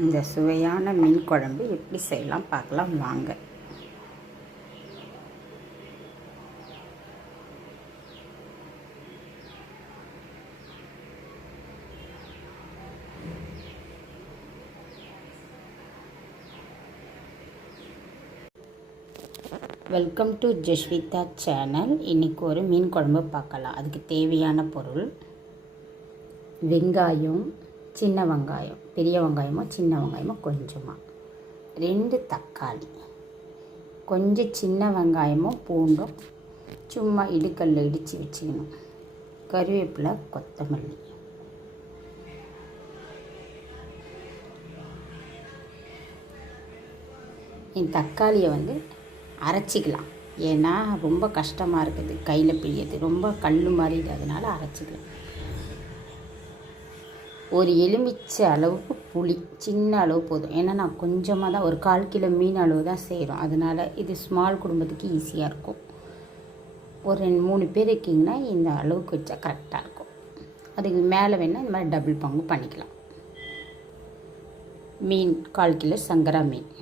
இந்த சுவையான மீன் குழம்பு எப்படி செய்யலாம் பார்க்கலாம் வாங்க. Welcome to Jasvitha channel. இன்றைக்கி ஒரு மீன் குழம்பு பார்க்கலாம். அதுக்கு தேவையான பொருள் வெங்காயம், சின்ன வெங்காயம், பெரிய வெங்காயமோ சின்ன வெங்காயமோ கொஞ்சமாக, 2 தக்காளி, கொஞ்சம் சின்ன வெங்காயமும் பூண்டும் சும்மா இடுக்கல்ல இடித்து வச்சுக்கணும், கருவேப்பிலை, கொத்தமல்லி. இந்த தக்காளியை அரைச்சிக்கலாம். ஏன்னா ரொம்ப கஷ்டமாக இருக்குது கையில் பிழியது, ரொம்ப கல் மாதிரி இது, அதனால் அரைச்சிக்கலாம். ஒரு எலுமிச்சை அளவுக்கு புளி, சின்ன அளவு போதும். ஏன்னா நான் கொஞ்சமாக தான், ஒரு 1/4 கிலோ மீன் அளவு தான் செய்கிறோம், அதனால் இது ஸ்மால் குடும்பத்துக்கு ஈஸியாக இருக்கும். ஒரு 2-3 பேர் இருக்கீங்கன்னா இந்த அளவுக்கு வச்சா கரெக்டாக இருக்கும். அதுக்கு மேலே வேணால் இந்த மாதிரி டபுள் பங்கு பண்ணிக்கலாம். மீன் 1/4 கிலோ சங்கரா மீன்.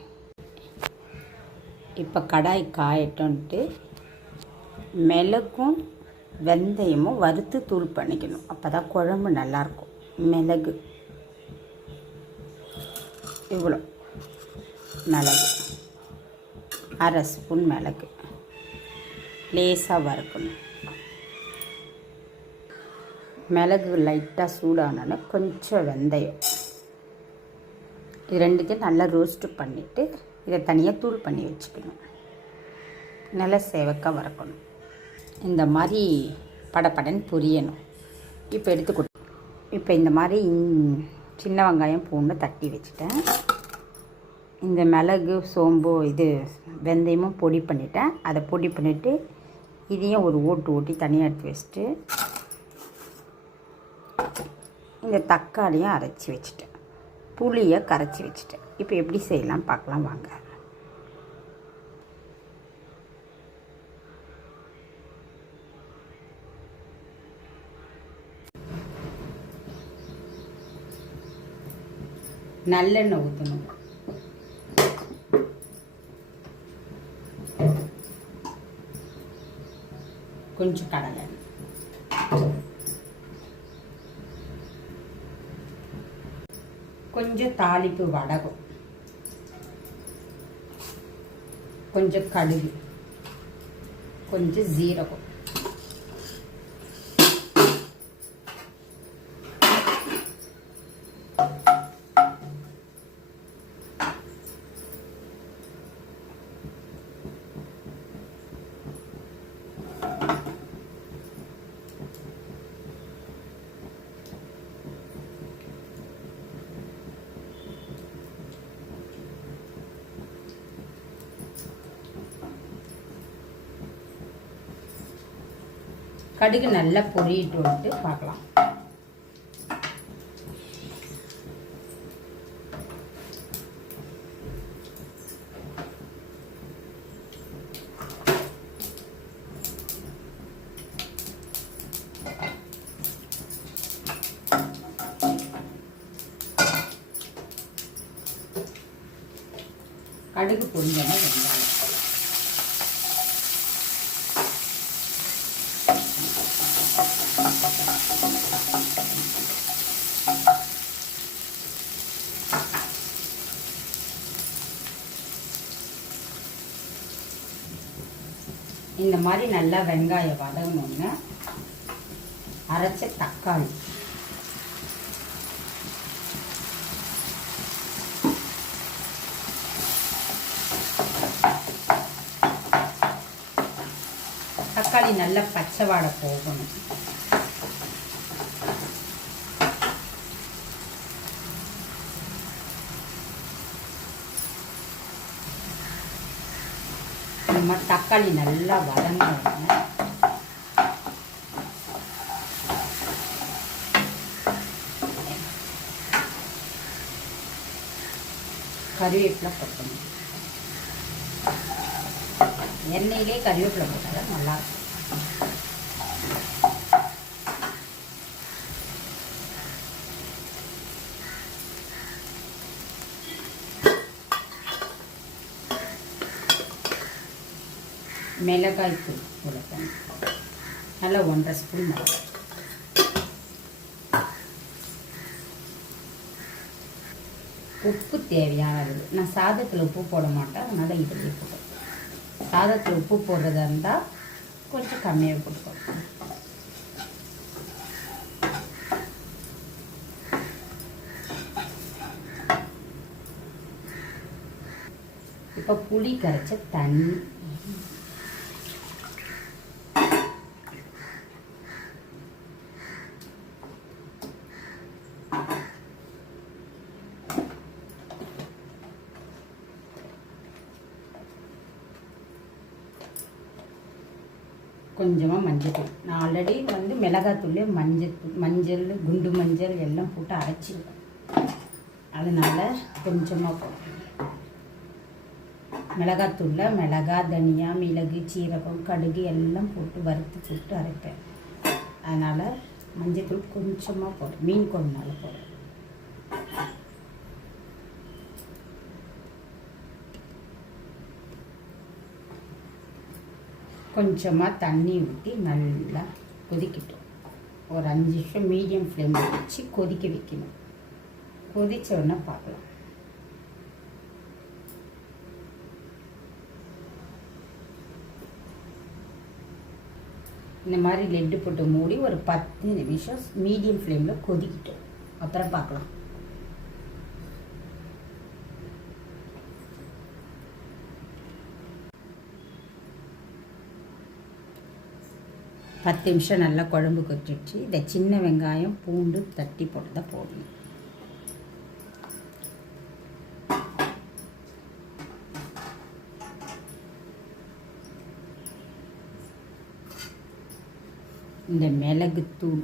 இப்போ கடாய் காயட்டோன்ட்டு மிளகும் வெந்தயமும் வறுத்து தூள் பண்ணிக்கணும், அப்போ தான் குழம்பு நல்லாயிருக்கும். மிளகு இவ்வளோ, மிளகு 1/2 ஸ்பூன் மிளகு லேசாக வறுக்கணும். மிளகு லைட்டாக சூடானோன்னு கொஞ்சம் வெந்தயம், இது ரெண்டுத்தையும் நல்லா ரோஸ்ட்டு பண்ணிவிட்டு இதை தனியாக தூள் பண்ணி வச்சுக்கணும். நல்லா சேவக்காய் வறுக்கணும். இந்த மாதிரி படப்படன்னு பொரியணும். இப்போ இந்த மாதிரி சின்ன வெங்காயம் பூண்டு தட்டி வச்சுட்டேன். இந்த மிளகு சோம்பு வெந்தயமும் பொடி பண்ணிட்டேன். அதை பொடி பண்ணிவிட்டு இதையும் ஒரு ஓட்டி தனியாக எடுத்து வச்சுட்டு இந்த தக்காளியும் அரைச்சி வச்சுட்டேன், புளியை கரைச்சி வச்சுட்டேன். இப்போ எப்படி செய்யலாம் பார்க்கலாம் வாங்க. நல்லெண்ணெய் ஊற்றணும். கொஞ்சம் கடலை, கொஞ்சம் தாளிப்பு வடகம், கொஞ்சம் கடுகு, கொஞ்சம் ஜீரகம், கடுகு நல்லா பொரியிட்டு விட்டு பார்க்கலாம். கடுகு பொரிஞ்சோன்னா வெங்காயம், இந்த மாதிரி நல்லா வெங்காயம் வதங்கணுன்னு அரைச்ச தக்காளி, தக்காளி நல்லா பச்சை வாடை போகணும். இந்த மாதிரி தக்காளி நல்லா வதங்கணும். கருவேப்பிலை போட்டணும். எண்ணெயிலே கருவேப்பிலை போட்டால் நல்லாயிருக்கும். மிளகாய் தூள் போடுறேன், நல்லா 1.5 ஸ்பூன் மிளகாய். உப்பு தேவையான அளவு. நான் சாதத்தில் உப்பு போட மாட்டேன், அதனால் இதிலே போடுறேன். சாதத்தில் உப்பு போடுறதா இருந்தால் கொஞ்சம் கம்மியாக போட்டுக்கோங்க. இப்போ புளி கரைச்ச தண்ணி, கொஞ்சமாக மஞ்சள். நான் ஆல்ரெடி மிளகாத்தூள், மஞ்சள், குண்டு மஞ்சள் எல்லாம் போட்டு அரைச்சிருக்கேன், அதனால் கொஞ்சமாக போடுறேன். மிளகாத்தூளில் மிளகாய், தனியா, மிளகு, சீரகம், கடுகு எல்லாம் போட்டு வறுத்து போட்டு அரைப்பேன், அதனால் மஞ்சத்தூள் கொஞ்சமாக போடுறேன். மீன் குழம்புனால போடுறேன். கொஞ்சமாக தண்ணி ஊற்றி நல்லா கொதிக்கட்டும். ஒரு 5 நிமிஷம் மீடியம் ஃப்ளேமில் வச்சு கொதிக்க வைக்கணும். கொதித்த உடனே பார்க்கலாம். இந்த மாதிரி லெட்டு போட்டு மூடி ஒரு 10 நிமிஷம் மீடியம் ஃப்ளேமில் கொதிக்கட்டும், அப்புறம் பார்க்கலாம். பத்து நிமிஷம் நல்லா குழம்பு கொதிச்சு, இந்த சின்ன வெங்காயம், பூண்டு தட்டி போட்டு தான் போடணும். இந்த மிளகுத்தூள்,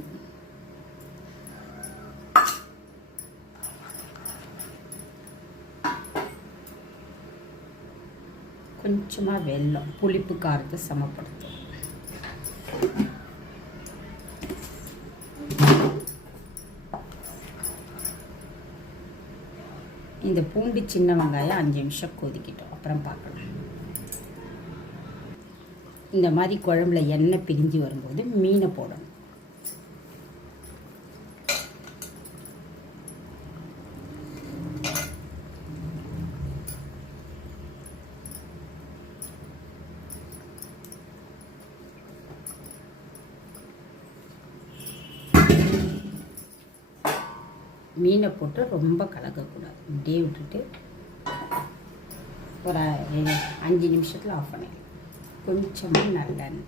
கொஞ்சமாக வெல்லம், புளிப்பு காரத்தை சமப்படுத்தும். இந்த பூண்டு, சின்ன வெங்காயம் 5 நிமிஷம் கொதிக்கிட்டோம், அப்புறம் பார்க்கலாம். இந்த மாதிரி குழம்புல எண்ணெய் பிரிஞ்சு வரும்போது மீனை போடணும். மீனை போட்டு ரொம்ப கலக்கக்கூடாது, இப்படியே விட்டுட்டு ஒரு 5 நிமிஷத்தில் ஆஃப் பண்ணிடலாம். கொஞ்சமாக நல்லெண்ணெய்,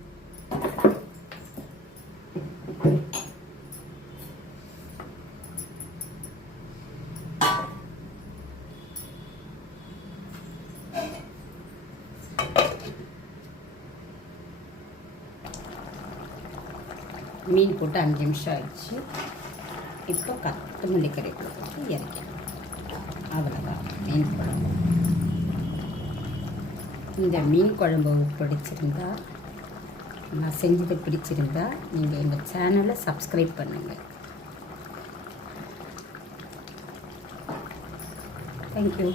மீன் போட்டு 5 நிமிஷம் ஆயிடுச்சு. இப்போ கொத்தமல்லி கறிவேப்பிலை போட்டு இறக்கிடலாம். அவ்வளோதான் மீன் குழம்பு. இந்த மீன் குழம்பு பிடிச்சிருந்தா, நான் செஞ்சது பிடிச்சிருந்தா, நீங்கள் எங்கள் சேனலை சப்ஸ்கிரைப் பண்ணுங்கள். தேங்க்யூ.